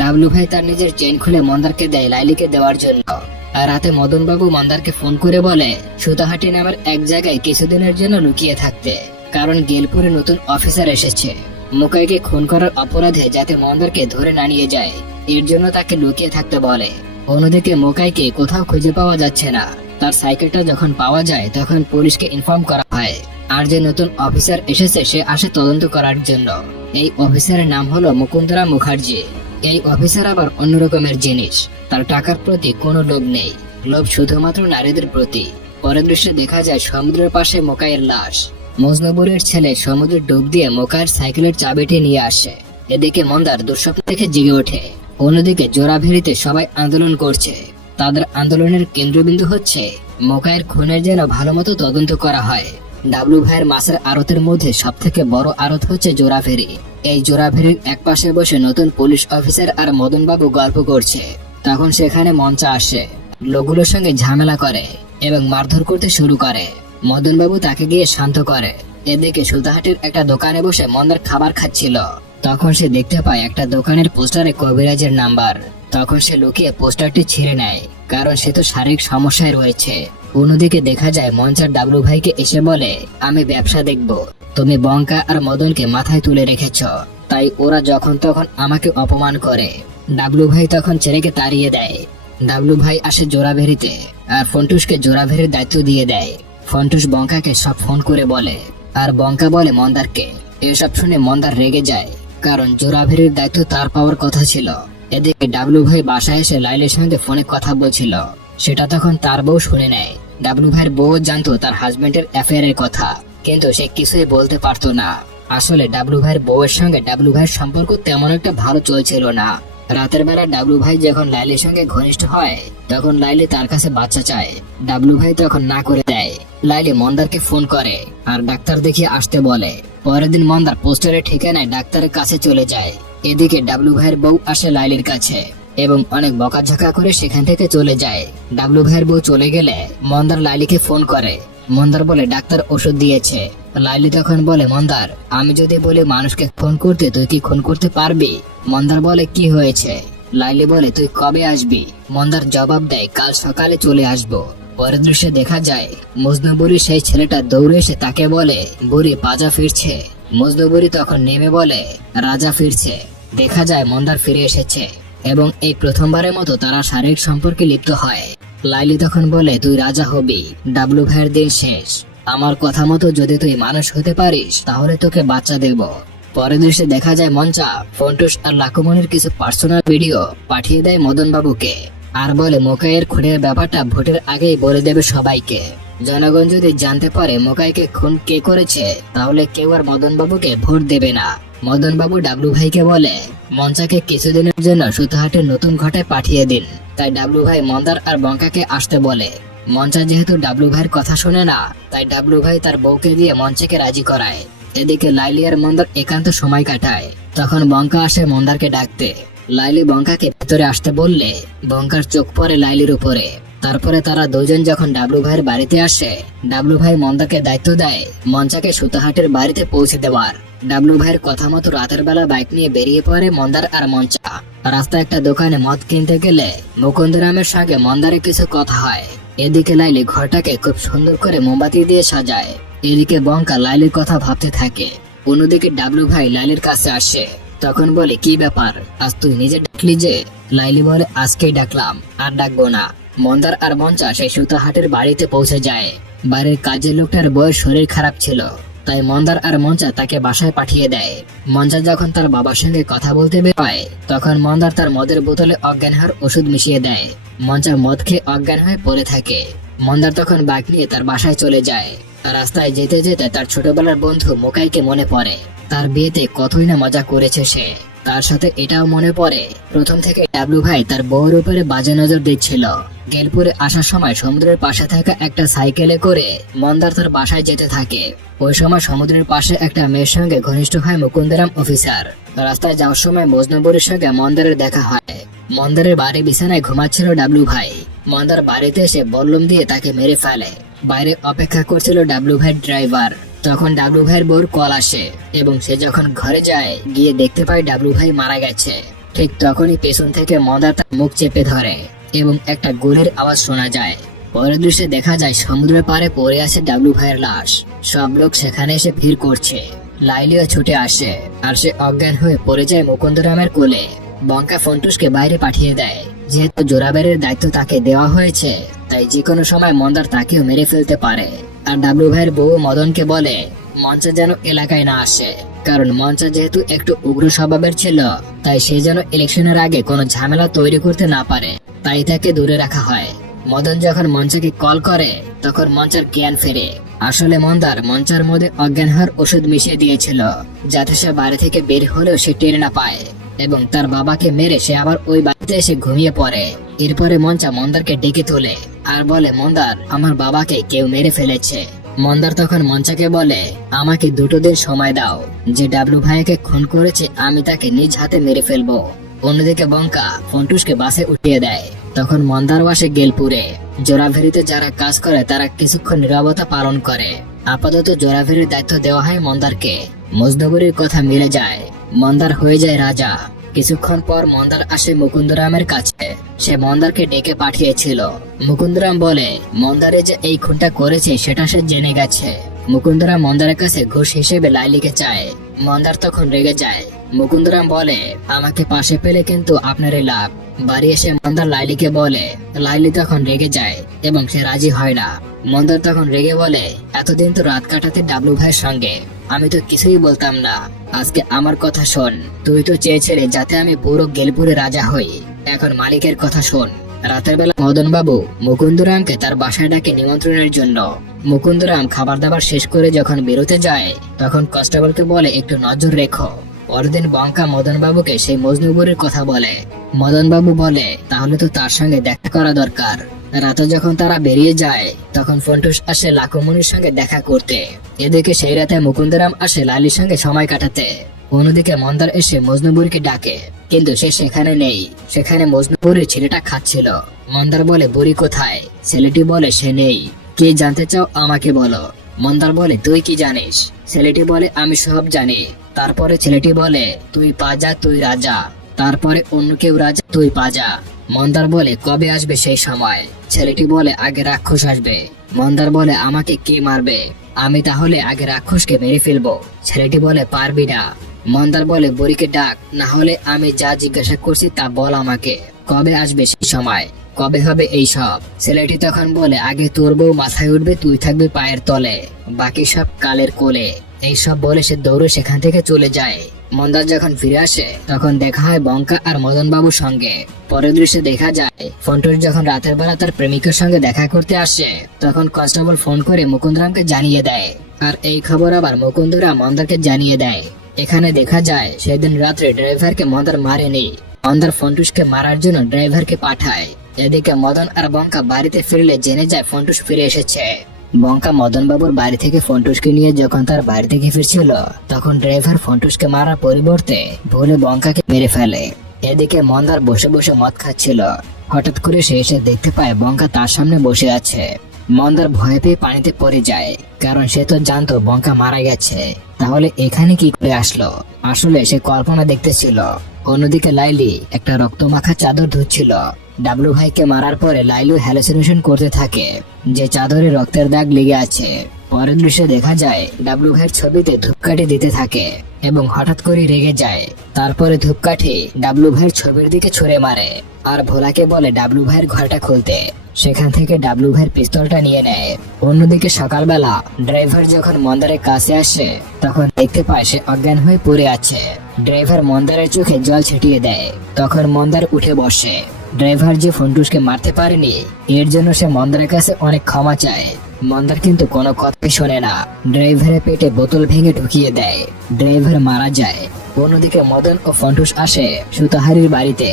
ডাবলু ভাই তার নিজের চেন খুলে মন্দারকে দেয় লাইলিকে দেওয়ার জন্য। আর রাতে মদন বাবু মন্দারকে ফোন করে বলে, সুতাহাটি নামের এক জায়গায় কিছুদিনের জন্য লুকিয়ে থাকতে, কারণ গেলপুরে নতুন অফিসার এসেছে। মোকাইকে খুন করার অপরাধে যাতে মন্দারকে ধরে না নিয়ে যায়, এর জন্য তাকে লুকিয়ে থাকতে বলে। অন্যদিকে মোকাইকে কোথাও খুঁজে পাওয়া যাচ্ছে না। তার সাইকেলটা যখন পাওয়া যায় তখন পুলিশকে ইনফর্ম করা হয়। আর যে নতুন অফিসার এসেছে সে আসে তদন্ত করার জন্য। এই অফিসারের নাম হলো মুকুন্দরাম মুখার্জি। এই অফিসার আবার অন্যরকমের জিনিস, তার টাকার প্রতি কোনো লোভ নেই, লোভ শুধুমাত্র নারীদের প্রতি। পরের দৃশ্যে দেখা যায় সমুদ্রের পাশে মোকাইয়ের লাশ। মজনুবরের ছেলে সমুদ্রে ডুব দিয়ে মোকাইয়ের সাইকেলের চাবিটি নিয়ে আসে। এদিকে মন্দার দুঃস্বপ্ন থেকে জেগে ওঠে। অন্যদিকে জোড়াভেড়িতে সবাই আন্দোলন করছে। তাদের আন্দোলনের কেন্দ্রবিন্দু হচ্ছে মোকাইয়ের খুনের যেন ভালো মতো তদন্ত করা হয়। ডাবলু ভাইয়ের মাছের আড়তের মধ্যে সব থেকে বড় আড়ত হচ্ছে জোড়াভেড়ি। এই জোড়াভেড়ির এক পাশে বসে নতুন পুলিশ অফিসার আর মদন বাবু গল্প করছে। তখন সেখানে মঞ্চা আসে, লোকগুলোর সঙ্গে ঝামেলা করে এবং মারধর করতে শুরু করে। মদন বাবু তাকে গিয়ে শান্ত করে। এদিকে সুতাহাটির একটা দোকানে বসে মন্দার খাবার খাচ্ছিল। তখন সে দেখতে পায় একটা দোকানের পোস্টারে কবিরাজের নাম্বার। তখন সে লুকিয়ে পোস্টারটি ছিঁড়ে নেয়, কারণ সে তো শারীরিক সমস্যায় রয়েছে। অন্যদিকে দেখা যায় মঞ্চার ডাবলু ভাইকে এসে বলে, আমি ব্যবসা দেখব, তুমি বঙ্কা আর মদনকে মাথায় তুলে রেখেছ, তাই ওরা যখন তখন আমাকে অপমান করে। ডাবলু ভাই তখন ছেলেকে তাড়িয়ে দেয়। ডাবলু ভাই আসে জোড়াভেড়িতে আর ফন্টুসকে জোড়াভেড়ির দায়িত্ব দিয়ে দেয়। ফন্টুস বঙ্কাকে সব ফোন করে বলে, আর বঙ্কা বলে মন্দারকে। এসব শুনে মন্দার রেগে যায়, কারণ জোড়াভেড়ির দায়িত্ব তার পাওয়ার কথা ছিল। এদিকে ডাবলু ভাই বাসায় এসে লাইলের সঙ্গে ফোনে কথা বলছিল, সেটা তখন তার বউ শুনে নেয়। ডাবলু ভাইয়ের বউ জানতো তার হাজবেন্ডের অ্যাফেয়ারের কথা, কিন্তু সে কিছুই বলতে পারতো না। আসলে ডাবলু ভাইয়ের বউয়ের সঙ্গে ডাবলু ভাইয়ের সম্পর্ক তেমন একটা ভালো চলছিল না। রাতের বেলা ডাবলু ভাই যখন লাইলির সঙ্গে ঘনিষ্ঠ হয়, তখন লাইলি তার কাছে বাচ্চা চায়। ডাবলু ভাই তখন না করে দেয়। লাইলি মন্দারকে ফোন করে আর ডাক্তার দেখিয়ে আসতে বলে। পরের দিন মন্দার পোস্টারের ঠিকানায় ডাক্তারের কাছে চলে যায়। এদিকে ডাবলু ভাইয়ের বউ আসে লাইলির কাছে এবং অনেক বকাঝকা করে সেখান থেকে চলে যায়। ডাবলু ভাইয়ের বউ চলে গেলে মন্দার লাইলিকে ফোন করে। মন্দার বলে ডাক্তার ওষুধ দিয়েছে। লাইলি তখন বলে, মন্দার, আমি যদি বলি মানুষকে খুন করতে, তুই কি খুন করতে পারবি? মন্দার বলে, কি হয়েছে? লাইলি বলে, তুই কবে আসবি? মন্দার জবাব দেয়, কাল সকালে চলে আসবো। পরের দৃশ্যে দেখা যায় মজনু বুড়ি সেই ছেলেটা দৌড়ে এসে তাকে বলে, বুড়ি পাজা ফিরছে। মজনু বুড়ি তখন নেমে বলে, রাজা ফিরছে। দেখা যায় মন্দার ফিরে এসেছে এবং এই প্রথমবারের মতো তারা শারীরিক সম্পর্কে লিপ্ত হয়। লাইলি তখন বলে, তুই রাজা হবি, ডাবলু ভাইয়ের দিন শেষ। আমার কথা মতো যদি তুই মানুষ হতে পারিস তাহলে তোকে বাচ্চা দেব। পরের দৃশ্যে দেখা যায় মঞ্চা ফন্টুস আর লাকুমনির কিছু পার্সোনাল ভিডিও পাঠিয়ে দেয় মদন বাবুকে আর বলে মোকাইয়ের খুনের ব্যাপারটা ভোটের আগেই বলে দেবে সবাইকে। জনগণ যদি জানতে পারে মোকাইকে খুন কে করেছে তাহলে কেউ আর মদন বাবুকে ভোট দেবে না। মদন বাবু ডাবলু ভাইকে বলে, মঞ্চাকে কিছুদিনের জন্য সুতাহাটের নতুন ঘাটে পাঠিয়ে দিন। তাই ডাবলু ভাই মন্দার আর বঙ্কাকে আসতে বলে। মঞ্চা যেহেতু ডাবলু ভাইয়ের কথা শুনে না, তাই ডাবলু ভাই তার বউকে দিয়ে মঞ্চাকে রাজি করায়। এদিকে লাইলি আর মন্দার একান্ত সময় কাটায়। তখন বঙ্কা আসে মন্দারকে ডাকতে। লাইলি বঙ্কাকে ভেতরে আসতে বললে বঙ্কার চোখ পড়ে লাইলির উপরে। তারপরে তারা দুজন যখন ডাবলু ভাইয়ের বাড়িতে আসে, ডাবলু ভাই মন্দাকে দায়িত্ব দেয় মঞ্চাকে সুতাহাটের বাড়িতে পৌঁছে দেওয়ার। ডাবলু ভাইয়ের কথা মতো রাতের বেলা বাইক নিয়ে বেরিয়ে পড়ে মন্দার আর মঞ্চা। রাস্তায় একটা দোকানে মদ কিনতে গেলে মুকুন্দরামের সঙ্গে মন্দারের কিছু কথা হয়। এদিকে লাইলি ঘরটাকে খুব সুন্দর করে মোমবাতি দিয়ে সাজায়। এদিকে বঙ্কা লাইলির কথা ভাবতে থাকে। অন্যদিকে ডাবলু ভাই লাইলির কাছে আসে। তখন বলে, কি ব্যাপার, আজ তুই নিজে ডাকলি যে? লাইলি বলে, আজকেই ডাকলাম, আর ডাকবো না। মন্দার আর মঞ্চা সেই সুতাহাটের বাড়িতে পৌঁছে যায়। বাড়ির কাজের লোকটার বয়স শরীর খারাপ ছিল, তাই মন্দার আর মঞ্চা তাকে বাসায় পাঠিয়ে দেয়। মঞ্চা যখন তার বাবার সঙ্গে কথা বলতে বের হয়, তখন মন্দার তার মদের বোতলে অজ্ঞান হওয়ার ওষুধ মিশিয়ে দেয়। মঞ্চা মদ খেয়ে অজ্ঞান হয়ে পড়ে থাকে। মন্দার তখন বাইক নিয়ে তার বাসায় চলে যায়। রাস্তায় যেতে যেতে তার ছোটবেলার বন্ধু মোকাইকে মনে পড়ে। তার বিয়েতে কতই না মজা করেছে সে। তার সাথে এটাও মনে পড়ে প্রথম থেকে ডাবলু ভাই তার বউর উপরে বাজে নজর দিচ্ছিল। গেলপুরে আসার সময় সমুদ্রের পাশে থাকা একটা সাইকেলে করে মন্দার তার বাসায় যেতে থাকে। ওই সময় সমুদ্রের পাশে একটা মেয়ের সঙ্গে ঘনিষ্ঠ হয় মুকুন্দরাম অফিসার। রাস্তায় যাওয়ার সময় মজনুবুরির সঙ্গে মন্দারের দেখা হয়। মন্দারের বাড়ি বিছানায় ঘুমাচ্ছিল ডাবলু ভাই। মন্দার বাড়িতে এসে বল্লম দিয়ে তাকে মেরে ফেলে। বাইরে অপেক্ষা করছিল ডাবলু ভাইয়ের ড্রাইভার। তখন ডাবলু ভাইয়ের বউর কল আসে এবং সে যখন ঘরে যায় গিয়ে দেখতে পায় ডাবলু ভাই মারা গেছে। ঠিক তখনই পেছন থেকে মন্দার তার মুখ চেপে ধরে এবং একটা গুলির আওয়াজ শোনা যায়। পরের দৃশ্যে দেখা যায় সমুদ্রের পাড়ে পড়ে আছে ডাবলু ভাইয়ের লাশ। সব লোক সেখানে এসে ভিড় করছে। লাইলিও ছুটে আসে আর সে অজ্ঞান হয়ে পড়ে যায় মুকুন্দরামের কোলে। বঙ্কা ফন্টুসকে বাইরে পাঠিয়ে দেয়। যেহেতু জোরাবেরের দায়িত্ব তাকে দেওয়া হয়েছে, তাই যে কোনো সময় মন্দার তাকেও মেরে ফেলতে পারে। আর ডাবলু ভাইয়ের বউ মদনকে বলে মঞ্চা যেন এলাকায় না আসে, কারণ মঞ্চা যেহেতু একটু উগ্র স্বভাবের ছিল, তাই সে যেন ইলেকশনের আগে কোনো ঝামেলা তৈরি করতে না পারে, তাই তাকে দূরে রাখা হয়। মদন যখন মঞ্চাকে কল করে তখন মঞ্চার জ্ঞান ফেরে। আসলে মন্দার মঞ্চার মধ্যে অজ্ঞান হওয়ার ওষুধ মিশিয়ে দিয়েছিল, যাতে সে বাড়ি থেকে বের হলেও সে টের না পায় এবং তার বাবাকে মেরে সে আবার ওই বাড়িতে এসে ঘুমিয়ে পড়ে। এরপরে মঞ্চা মন্দারকে ডেকে তোলে আর বলে, মন্দার, আমার বাবাকে কেউ মেরে ফেলেছে। মন্দার তখন মঞ্চাকে বলে, আমাকে 2 দিন সময় দাও, যে ডাবলু ভাইকে খুন করেছে আমি তাকে নিজ হাতে মেরে ফেলবো। অন্যদিকে বঙ্কা ফন্টুসকে বাসে উঠিয়ে দেয়। তখন মন্দারও আসে গেলপুরে। জোড়াভেরিতে যারা কাজ করে তারা কিছুক্ষণ নীরবতা পালন করে। আপাতত জোড়াভেরির দায়িত্ব দেওয়া হয় মন্দারকে। মজদুবরির কথা মিলে যায়, মন্দার হয়ে যায় রাজা। কিছুক্ষণ পর মন্দার আসে মুকুন্দরামের কাছে। সে মন্দারকে ডেকে পাঠিয়েছিল। মুকুন্দরাম বলে মন্দারে যে এই খুনটা করেছে সেটা সে জেনে গেছে। মুকুন্দরাম মন্দারের কাছে ঘুষ হিসেবে লাইলিকে চায়। মন্দার তখন রেগে যায়। মুকুন্দরাম বলে, আমাকে পাশে পেলে কিন্তু আপনারই লাভ। বাড়ি এসে মন্দার লাইলিকে বলে। লাইলি তখন রেগে যায় এবং সে রাজি হয় না। মন্দার তখন রেগে বলে, এতদিন তো রাত কাটাতে ডাবলু ভাইয়ের সঙ্গে, আমি তো কিছুই বলতাম না। আজকে আমার কথা শোন, তুই তো চেয়েছিলে যাতে আমি পুরো গেলপুরে রাজা হই, এখন মালিকের কথা শোন। রাতের বেলা মদন বাবু মুকুন্দরামকে তার বাসায় ডাকে নিমন্ত্রণের জন্য। মুকুন্দরাম খাবার দাবার শেষ করে যখন বেরোতে যায় তখন কনস্টেবলকে বলে, একটু নজর রেখো। পরদিন বঙ্কা মদন বাবুকে সেই মজনুবুরির কথা বলে। মদন বাবু বলে, তাহলে তো তার সঙ্গে দেখা করা দরকার। রাতে যখন তারা বেরিয়ে যায় তখন ফন্টুস আসে লাকুমনির সঙ্গে দেখা করতে। এদিকে সেই রাতে মুকুন্দরাম আসে লালির সঙ্গে সময় কাটাতে। অন্যদিকে মন্দার এসে মজনুবুরিকে ডাকে, কিন্তু সে সেখানে নেই। সেখানে মজনুবুরির ছেলেটা খাচ্ছিল। মন্দার বলে, বুড়ি কোথায়? ছেলেটি বলে, সে নেই। কে জানতে চাও আমাকে বলো। মন্দার বলে, তুই কি জানিস? ছেলেটি বলে, আমি সব জানি। তারপরে ছেলেটি বলে, তুই পাজা, তুই রাজা। তারপরে অন্য কেউ রাজা, তুই পাজা। মন্দার বলে কবে আসবে সেই সময়? ছেলেটি বলে আগে রাক্ষস আসবে। মন্দার বলে আমাকে কে মারবে? আমি তাহলে আগে রাক্ষসকে মেরে ফেলবো। ছেলেটি বলে পারবি না। মন্দার বলে বুড়িকে ডাক, না হলে আমি যা জিজ্ঞাসা করছি তা বল আমাকে, কবে আসবে সেই সময়, কবে হবে এই সব? ছেলেটি তখন বলে আগে তোর বউ মাথায় উঠবে, তুই থাকবি পায়ের তলে, বাকি সব কালের কোলে। এইসব বলে সে দৌড়ে সেখান থেকে চলে যায়। মন্দার যখন ফিরে আসে তখন দেখা হয় বঙ্কা আর মদন বাবুর সঙ্গে। পরের দৃশ্যে দেখা যায় ফন্টুস যখন রাতের বেলা তার প্রেমিকের সঙ্গে দেখা করতে আসে তখন কনস্টেবল ফোন করে মুকুন্দরামকে জানিয়ে দেয়, আর এই খবর আবার মুকুন্দরাম মন্দারকে জানিয়ে দেয়। এখানে দেখা যায় সেদিন রাত্রে ড্রাইভারকে মন্দার মারেনি, মন্দার ফন্টুসকে মারার জন্য ড্রাইভারকে পাঠায়। এদিকে মদন আর বঙ্কা বাড়িতে ফিরলে জেনে যায় ফন্টুস ফিরে এসেছে। বঙ্কা মদন বাবুর বাড়ি থেকে ফন্টুসকে নিয়ে যখন তার বাড়ি থেকে ফিরছিল তখন ড্রাইভার ফন্টুসকে মারার পরিবর্তে ভুলে বঙ্কাকে মেরে ফেলে। এদিকে মন্দার বসে বসে মদ খাচ্ছিল। হঠাৎ করে সে এসে দেখতে পায় বঙ্কা তার সামনে বসে আছে। মন্দার ভয় পেয়ে পানিতে পড়ে যায়, কারণ সে তো জানতো বঙ্কা মারা গেছে। তাহলে এখানে কি করে আসলো? আসলে সে কল্পনা দেখতেছিল। অন্যদিকে লাইলি একটা রক্তমাখা চাদর ধুচ্ছিল। ডাবলু ভাইকে মারার পরে লাইলু হ্যালুসিনেশন করতে থাকে যে চাদরে রক্তের দাগ লেগে আছে। পরের দৃশ্যে দেখা যায় ডাবলু ভাইয়ের ছবিতে ধূপকাঠি দিতে থাকে এবং হঠাৎ করে রেগে যায়। তারপরে ধূপকাঠি ডাবলু ভাইয়ের ছবির দিকে ছুঁড়ে মারে আর ভোলাকে বলে ডাবলু ভাইয়ের ঘরটা খুলতে। সেখান থেকে ডাবলু ভাইয়ের পিস্তলটা নিয়ে নেয়। অন্যদিকে সকালবেলা ড্রাইভার যখন মন্দারের কাছে আসে তখন দেখতে পায় সে অজ্ঞান হয়ে পড়ে আছে। ড্রাইভার মন্দারের চোখে জল ছিটিয়ে দেয়। তখন মন্দার উঠে বসে। ড্রাইভার যে ফন্টুসকে মারতে পারেনি এর জন্য সে মন্দারের কাছে অনেক ক্ষমা চায়। মন্দার কিন্তু কোনো কথাই শোনে না, ড্রাইভারের পেটে বোতল ভেঙে ঢুকিয়ে দেয়। ড্রাইভার মারা যায়। অন্যদিকে মদন ও ফন্টুস আসে সুতাহারির বাড়িতে।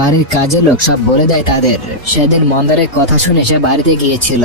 বাড়ির কাজের লোক সব বলে দেয় তাদের সেদিন মন্দারের কথা শুনে সে বাড়িতে গিয়েছিল।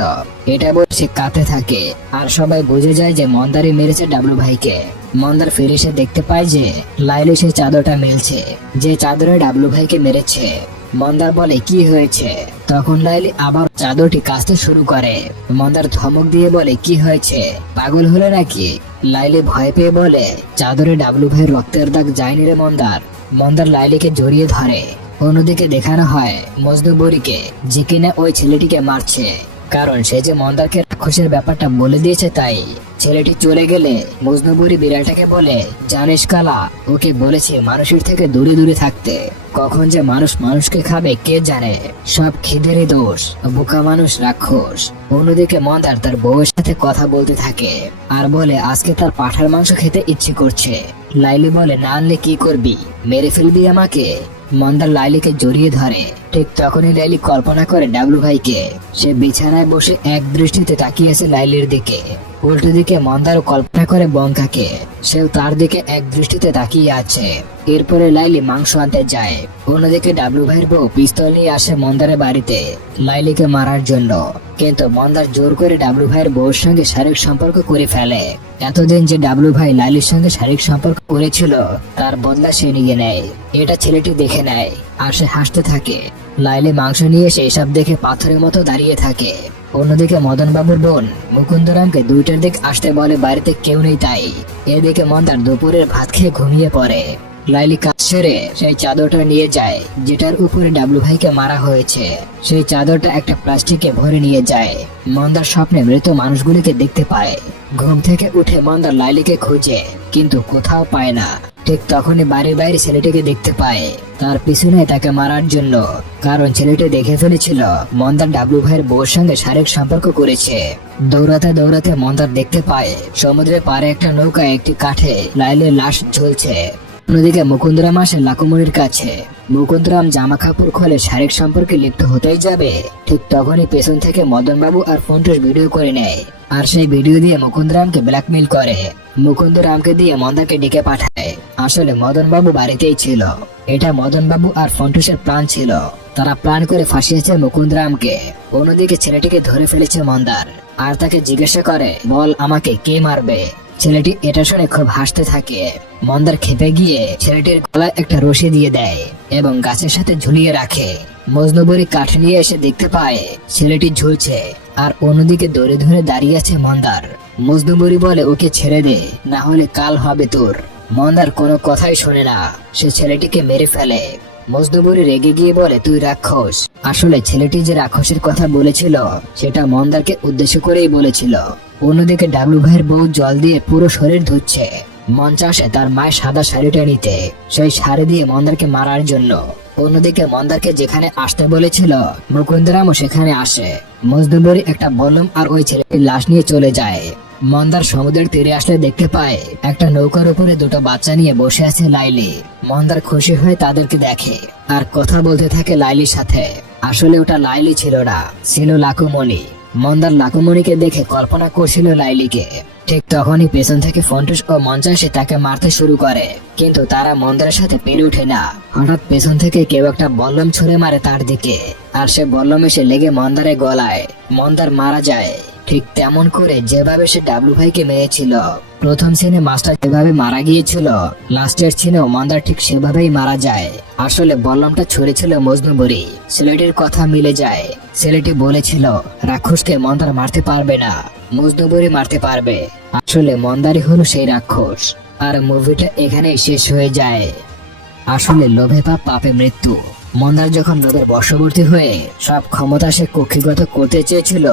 এটা বলে সে কাঁদতে থাকে আর সবাই বুঝে যায় যে মন্দারই মেরেছে ডাবলু ভাইকে। মন্দার ফিরে এসে দেখতে পায় যে লাইলি সেই চাদরটা মেলছে যে চাদরে ডাবলু ভাইকে মেরেছে। মন্দার বলে কি হয়েছে? তখন লাইলি আবার চাদরটি কাচতে শুরু করে। মন্দার ধমক দিয়ে বলে কি হয়েছে, পাগল হলে নাকি? লাইলি ভয় পেয়ে বলে চাদরে ডাবলু ভাইয়ের রক্তের দাগ যায়নি রে মন্দার। মন্দার লাইলিকে জড়িয়ে ধরে। অন্যদিকে দেখানো হয় মজনু বুড়িকে, যে কিনা ওই ছেলেটিকে মারছে, কারণ সে যে মন্দারকে রাক্ষসের ব্যাপারটা বলে দিয়েছে। তাই ছেলেটি চলে গেলে মজনু বুড়ি বিড়ালটাকে বলে, জানিস কালা, ওকে বলেছে মানুষের থেকে দূরে দূরে থাকতে, কখন যে মানুষ মানুষকে খাবে কে জানে, সব খিদেরই দোষ, বোকা মানুষ রাক্ষস। অন্যদিকে মন্দার তার বউয়ের সাথে কথা বলতে থাকে আর বলে আজকে তার পাঁঠার মাংস খেতে ইচ্ছে করছে। লাইলি বলে না আনলে কি করবি, মেরে ফেলবি আমাকে? মন্দার লাইলিকে জড়িয়ে ধরে। ঠিক তখনই লাইলি কল্পনা করে ডাবলু ভাইকে। সে বিছানায় বসে এক দৃষ্টিতে তাকিয়ে আছে লাইলির দিকে। উল্টো দিকে মন্দারও কল্পনা করে বঙ্কাকে, সেও তার দিকে এক দৃষ্টিতে তাকিয়ে আছে। এরপরে লাইলি মাংস আনতে যায়। অন্যদিকে ডাবলু ভাইয়ের বউ পিস্তল নিয়ে আসে মন্দারের বাড়িতে লাইলিকে মারার জন্য, কিন্তু মন্দার জোর করে ডাবলু ভাইয়ের বউর সঙ্গে শারীরিক সম্পর্ক করে ফেলে। এতদিন যে ডাবলু ভাই লাইলির সঙ্গে শারীরিক সম্পর্ক করেছিল তার বদলা সে নিয়ে নেয়। এটা ছেলেটি দেখে নেয় আর সে হাসতে থাকে। লাইলি মাংস নিয়ে এসে এসব দেখে পাথরের মতো দাঁড়িয়ে থাকে। অন্যদিকে মদন বাবুর বোন মুকুন্দরামকে 2টার দিক আসতে বলে, বাড়িতে কেউ নেই তাই। এদিকে মন্দার দুপুরের ভাত খেয়ে ঘুমিয়ে পড়ে। লাইলি কাজ সেরে সেই চাদরটা নিয়ে যায় যেটার উপরে ডাবলু ভাইকে মারা হয়েছে। সেই চাদরটা একটা প্লাস্টিকে ভরে নিয়ে যায়। মন্দার স্বপ্নে মৃত মানুষগুলিকে দেখতে পায়। ঘুম থেকে উঠে মন্দার লাইলিকে খুঁজে কিন্তু কোথাও পায় না। ঠিক তখনই বাড়ির বাইরে ছেলেটিকে দেখতে পায়, তার পিছনে তাকে মারার জন্য, কারণ ছেলেটি দেখে ফেলেছিল মন্দার ডাবলু ভাইয়ের বউর সঙ্গে শারীরিক সম্পর্ক করেছে। দৌড়াতে দৌড়াতে মন্দার দেখতে পায় সমুদ্রের পাড়ে একটা নৌকায় একটি কাঠে লাইলির লাশ ঝুলছে। অন্যদিকে মুকুন্দরাম আসে লাকুমনির কাছে। মুকুন্দরাম জামা কাপড় খুলে শারীরিক সম্পর্কে লিপ্ত হতেই যাবে, ঠিক তখনই পেছন থেকে মদন বাবু আর ফন্টুস ভিডিও করে নেয় আর সেই ভিডিও দিয়ে মুকুন্দরামকে ব্ল্যাকমেইল করে। মুকুন্দরামকে দিয়ে মন্দাকে ডেকে পাঠায়। আসলে মদন বাবু বাড়িতেই ছিল। এটা মদন বাবু আর ফন্টুসের প্ল্যান ছিল। তারা প্ল্যান করে ফাঁসিয়েছে মুকুন্দরামকে। অন্যদিকে ছেলেটিকে ধরে ফেলেছে মন্দার আর তাকে জিজ্ঞাসা করে, বল আমাকে কে মারবে? ছেলেটি এটা শুনে খুব হাসতে থাকে। মন্দার খেপে গিয়ে ছেলেটির গলায় একটা রশি দিয়ে দেয় এবং গাছের সাথে ঝুলিয়ে রাখে। মজনু বুড়ি কাঠ নিয়ে এসে দেখতে পায় ছেলেটি ঝুলছে আর অন্যদিকে দড়ি ধরে দাঁড়িয়ে আছে মন্দার। মজনু বুড়ি বলে ওকে ছেড়ে দে, না হলে কাল হবে তোর। মন্দার কোনো কথাই শোনে না, সে ছেলেটিকে মেরে ফেলে। মজনু বুড়ি রেগে গিয়ে বলে, তুই রাক্ষস। আসলে ছেলেটি যে রাক্ষসের কথা বলেছিল সেটা মন্দারকে উদ্দেশ্য করেই বলেছিল। অন্যদিকে ডাবলু ভাইয়ের বউ জল দিয়ে পুরো শরীর ধুচ্ছে। মঞ্চ আসে তার মায়ের সাদা শাড়িটা নিতে, সেই শাড়ি দিয়ে মন্দারকে মারার জন্য। অন্যদিকে মন্দারকে যেখানে আসতে বলেছিল মুকুন্দরামও সেখানে আসে। মজনু বুড়ি একটা বল্লম আর ওই ছেলেটির লাশ নিয়ে চলে যায়। মন্দার সমুদ্রের তীরে আসলে দেখতে পায় একটা নৌকার উপরে দুটো বাচ্চা নিয়ে বসে আছে লাইলি। মন্দার খুশি হয়ে তাদেরকে দেখে আর কথা বলতে থাকে লাইলির সাথে। আসলে ওটা লাইলি ছিল না, ছিল লাকুমণি। মন্দার লাকুমণিকে দেখে কল্পনা করছিল লাইলিকে। ঠিক তখনই পেছন থেকে ফন্টুস ও মঞ্চা এসে তাকে মারতে শুরু করে, কিন্তু তারা মন্দারের সাথে পেরে ওঠে না। হঠাৎ পেছন থেকে কেউ একটা বল্লম ছুঁড়ে মারে তার দিকে, আর সে বল্লম এসে লেগে মন্দারের গলায়। মন্দার মারা যায় ঠিক তেমন করে যেভাবে সে ডাবলু ভাইকে মেরেছিল। প্রথম সিনে মাস্টার যেভাবে মারা গিয়েছিল, লাস্টের সিনেও মন্দার ঠিক সেভাবেই মারা যায়। আসলে বল্লমটা ছুঁড়েছিল মজনু বুড়ি। ছেলেটির কথা মিলে যায়। ছেলেটি বলেছিল রাক্ষসকে মন্দার মারতে পারবে না, মজনু বুড়ি মারতে পারবে। আসলে মন্দারই হলো সেই রাক্ষস। আর মুভিটা এখানেই শেষ হয়ে যায়। আসলে লোভে পাপ, পাপে মৃত্যু। মন্দার যখন লোভের বশবর্তী হয়ে সব ক্ষমতা সে কক্ষিগত করতে চেয়েছিল,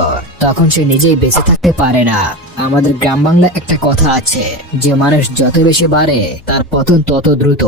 তখন সে নিজেই বেঁচে থাকতে পারে না। আমাদের গ্রাম বাংলায় একটা কথা আছে যে মানুষ যত বেশি বাড়ে তার পতন তত দ্রুত।